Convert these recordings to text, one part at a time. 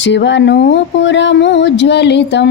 शिवनूपुरमुज्ज्वलितं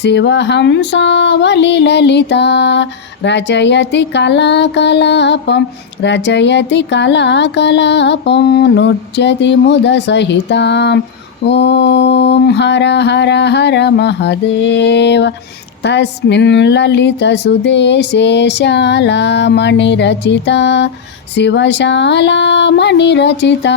शिवहंसावलिललिता रचयति कलाकलापं रचयति कलाकलापं नृत्यति मुदसहिताम् ॐ हर हर हर महदेव तस्मिन् ललितसुदेशे शालामणिरचिता शिवशालामणिरचिता